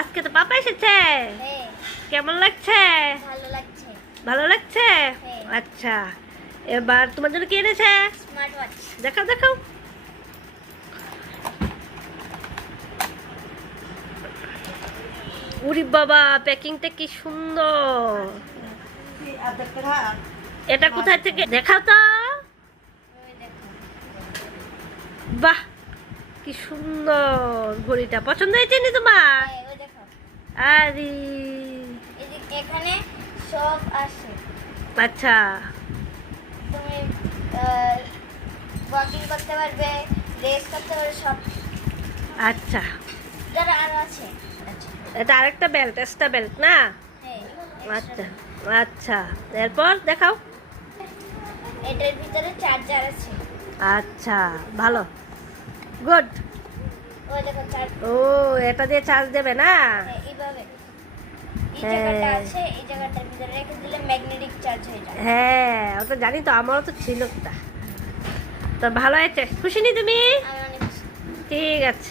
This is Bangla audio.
আজকে তো পাপা এসেছে। হ্যাঁ। কেমন লাগছে? ভালো লাগছে। হ্যাঁ। আচ্ছা এবার তোমার জন্য কি এনেছে? দেখাও দেখাও। উরি বাবা প্যাকিংটা কি সুন্দর। এটা কোথায় থেকে? দেখাও তো। বাহ কি সুন্দর ঘড়িটা। পছন্দ হয়েছে নি তোমার? হ্যাঁ। আরে। এখানে সব আছে। আচ্ছা। তুমি ওয়াকিং করতে পারবে রেস করতে পারবে সব। আচ্ছা। যারা আরও আছে। আচ্ছা। এটা আরেকটা বেল্ট এক্সট্রা বেল্ট না? হ্যাঁ আচ্ছা আচ্ছা। এরপর দেখাও। এটার ভিতরে চার্জার আছে। আচ্ছা ভালো। গুড ও এটা দিয়ে চার্জ দেবে না? হ্যাঁ। জায়গাটা আছে এই জায়গাটার ভিতরে রেখে দিলে ম্যাগনেটিক চার্জ হয়ে যায় হ্যাঁ ওটা জানি তো আমারও তো ছিল তা তো ভালো হয়েছে। খুশি নি তুমি। ঠিক আছে।